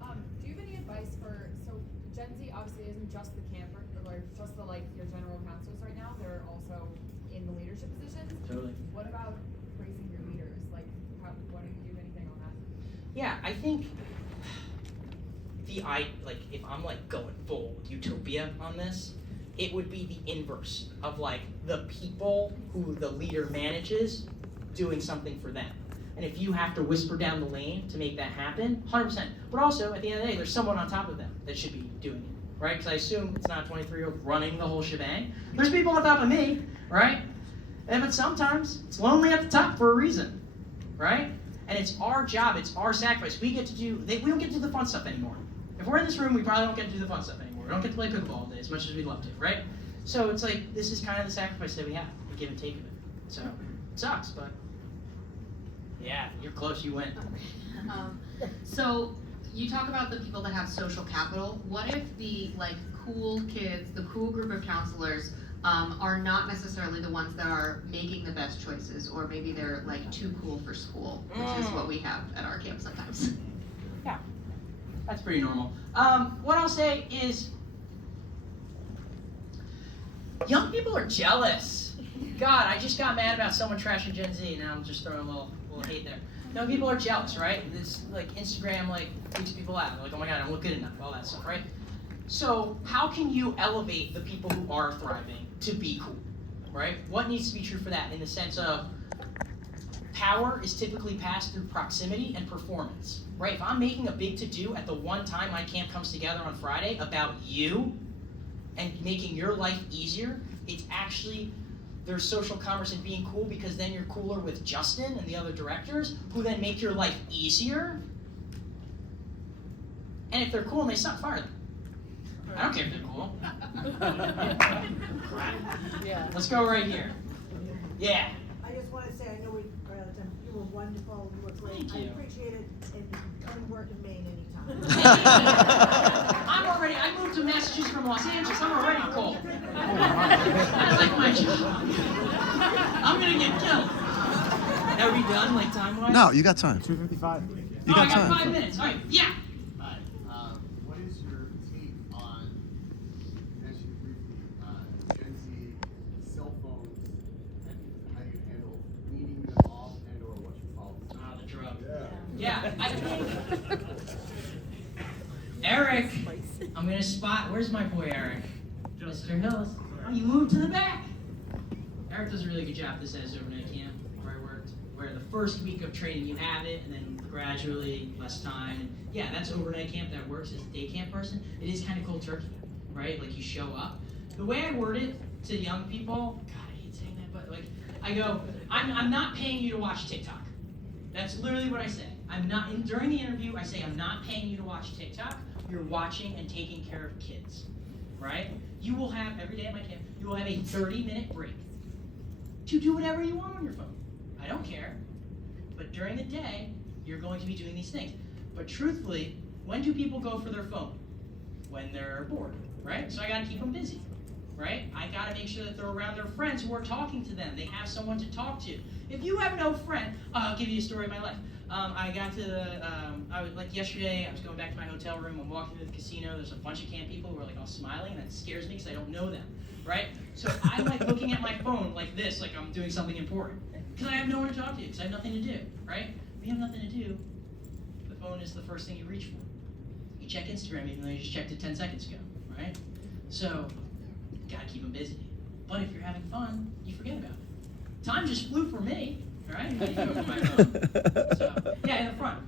Do you have any advice for, so Gen Z obviously isn't just the camper, or just the your general counselors right now, they're also in the leadership positions. Totally. What about praising your leaders? What do you do anything on that? Yeah, I think if I'm going full utopia on this, it would be the inverse of the people who the leader manages doing something for them. And if you have to whisper down the lane to make that happen, 100%. But also, at the end of the day, there's someone on top of them that should be doing it, right? Because I assume it's not a 23-year-old running the whole shebang. There's people on top of me, right? But sometimes it's lonely at the top for a reason, right? And it's our job, it's our sacrifice. We don't get to do the fun stuff anymore. If we're in this room, we probably don't get to do the fun stuff anymore. We don't get to play pickleball all day as much as we'd love to, right? So it's this is kind of the sacrifice that we have, the give and take of it. So it sucks, but yeah, you're close, you win. So you talk about the people that have social capital. What if the cool kids, the cool group of counselors, are not necessarily the ones that are making the best choices, or maybe they're too cool for school, which is what we have at our camp sometimes. Yeah, that's pretty normal. What I'll say is, young people are jealous. God, I just got mad about someone trashing Gen Z. Now I'm just throwing a little hate there. Young people are jealous, right? This Instagram freaks people out. They're like, oh my God, I don't look good enough, all that stuff, right? So how can you elevate the people who are thriving to be cool, right? What needs to be true for that in the sense of power is typically passed through proximity and performance, right? If I'm making a big to-do at the one time my camp comes together on Friday about you and making your life easier, it's actually there's social commerce in being cool, because then you're cooler with Justin and the other directors who then make your life easier. And if they're cool and they suck, fire them. I don't care if they're cool. Yeah. Let's go right here. Yeah. I just want to say, I know you were wonderful, you were great. Thank you. I appreciate it, and come and work in Maine anytime. I moved to Massachusetts from Los Angeles. I'm already cool. I like my job. I'm gonna get killed. Are we done, time-wise? No, you got time. 2:55. You I got got time. 5 minutes. All right, yeah. Hi. What is your take on, you mentioned briefly, Gen Z cell phones and how you handle weaning them off and/or what you call The drug. Yeah, I think. Eric, I'm gonna spot. Where's my boy Eric? Mr. Hills. Oh, you moved to the back. Eric does a really good job. This as overnight camp where I worked, where the first week of training you have it, and then gradually less time. And yeah, that's overnight camp that works as a day camp person. It is kind of cold turkey, right? You show up. The way I word it to young people, God, I hate saying that, but I go, I'm not paying you to watch TikTok. That's literally what I say. During the interview, I say I'm not paying you to watch TikTok. You're watching and taking care of kids, right? You will have, every day at my camp, you will have a 30-minute break to do whatever you want on your phone. I don't care. But during the day, you're going to be doing these things. But truthfully, when do people go for their phone? When they're bored, right? So I gotta keep them busy, right? I gotta make sure that they're around their friends who are talking to them. They have someone to talk to. If you have no friend, I'll give you a story of my life. I got to the, I was like yesterday, I was going back to my hotel room, I'm walking to the casino, there's a bunch of camp people who are like all smiling, and that scares me because I don't know them, right? So I'm like looking at my phone like this, like I'm doing something important. Because I have no one to talk to, because I have nothing to do, right? If you have nothing to do, the phone is the first thing you reach for. You check Instagram even though you just checked it 10 seconds ago, right? So, you gotta keep them busy. But if you're having fun, you forget about it. Time just flew for me, right? I didn't go for my phone. So, yeah, in the front.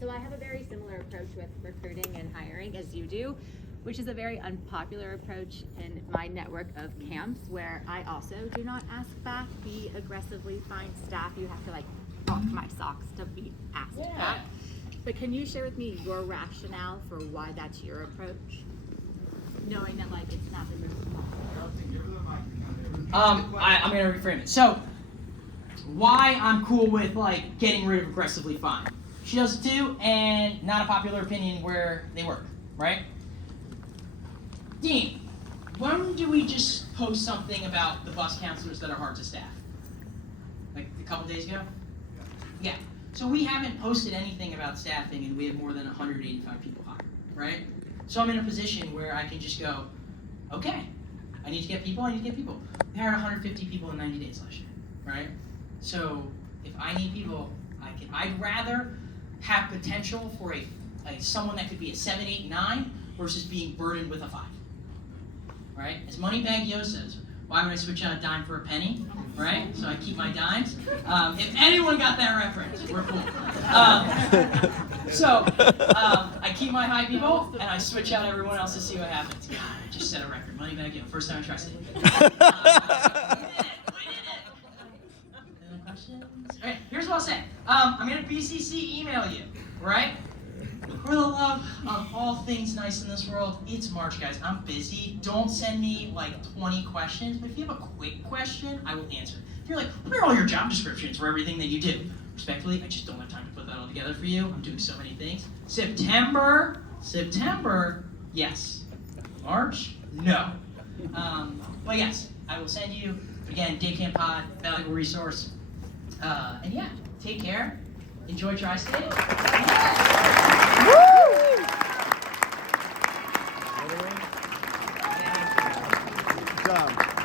So I have a very similar approach with recruiting and hiring as you do, which is a very unpopular approach in my network of camps, where I also do not ask back. We aggressively find staff. You have to like walk my socks to be asked back. But can you share with me your rationale for why that's your approach? Knowing that like it's not the I'm gonna reframe it. So, why I'm cool with like getting rid of aggressively fine. She does it too, and not a popular opinion where they work, right? Dean, when do we just post something about the bus counselors that are hard to staff? Like a couple days ago? Yeah. So we haven't posted anything about staffing, and we have more than 185 people hired, right? So I'm in a position where I can just go, okay, I need to get people, We hired 150 people in 90 days last year, right? So if I need people, I'd rather have potential for a someone that could be a 7, 8, 9 versus being burdened with a 5. Right? As Moneybag Yo says, why would I switch out a dime for a penny? Right? So I keep my dimes. If anyone got that reference, we're cool. I keep my high people and I switch out everyone else to see what happens. God, I just set a record. Moneybag Yo, first time I trusted it. We did it. Any questions? All right, here's what I'll say. I'm gonna BCC email you, right? For the love of all things nice in this world, it's March, guys. I'm busy. Don't send me like 20 questions, but if you have a quick question, I will answer. If you're like, what are all your job descriptions for everything that you do? Respectfully, I just don't have time to put that all together for you. I'm doing so many things. September, yes. March, no. But yes, I will send you, again, Day Camp Pod, valuable resource. And yeah, take care. Enjoy Tri-State. Good job.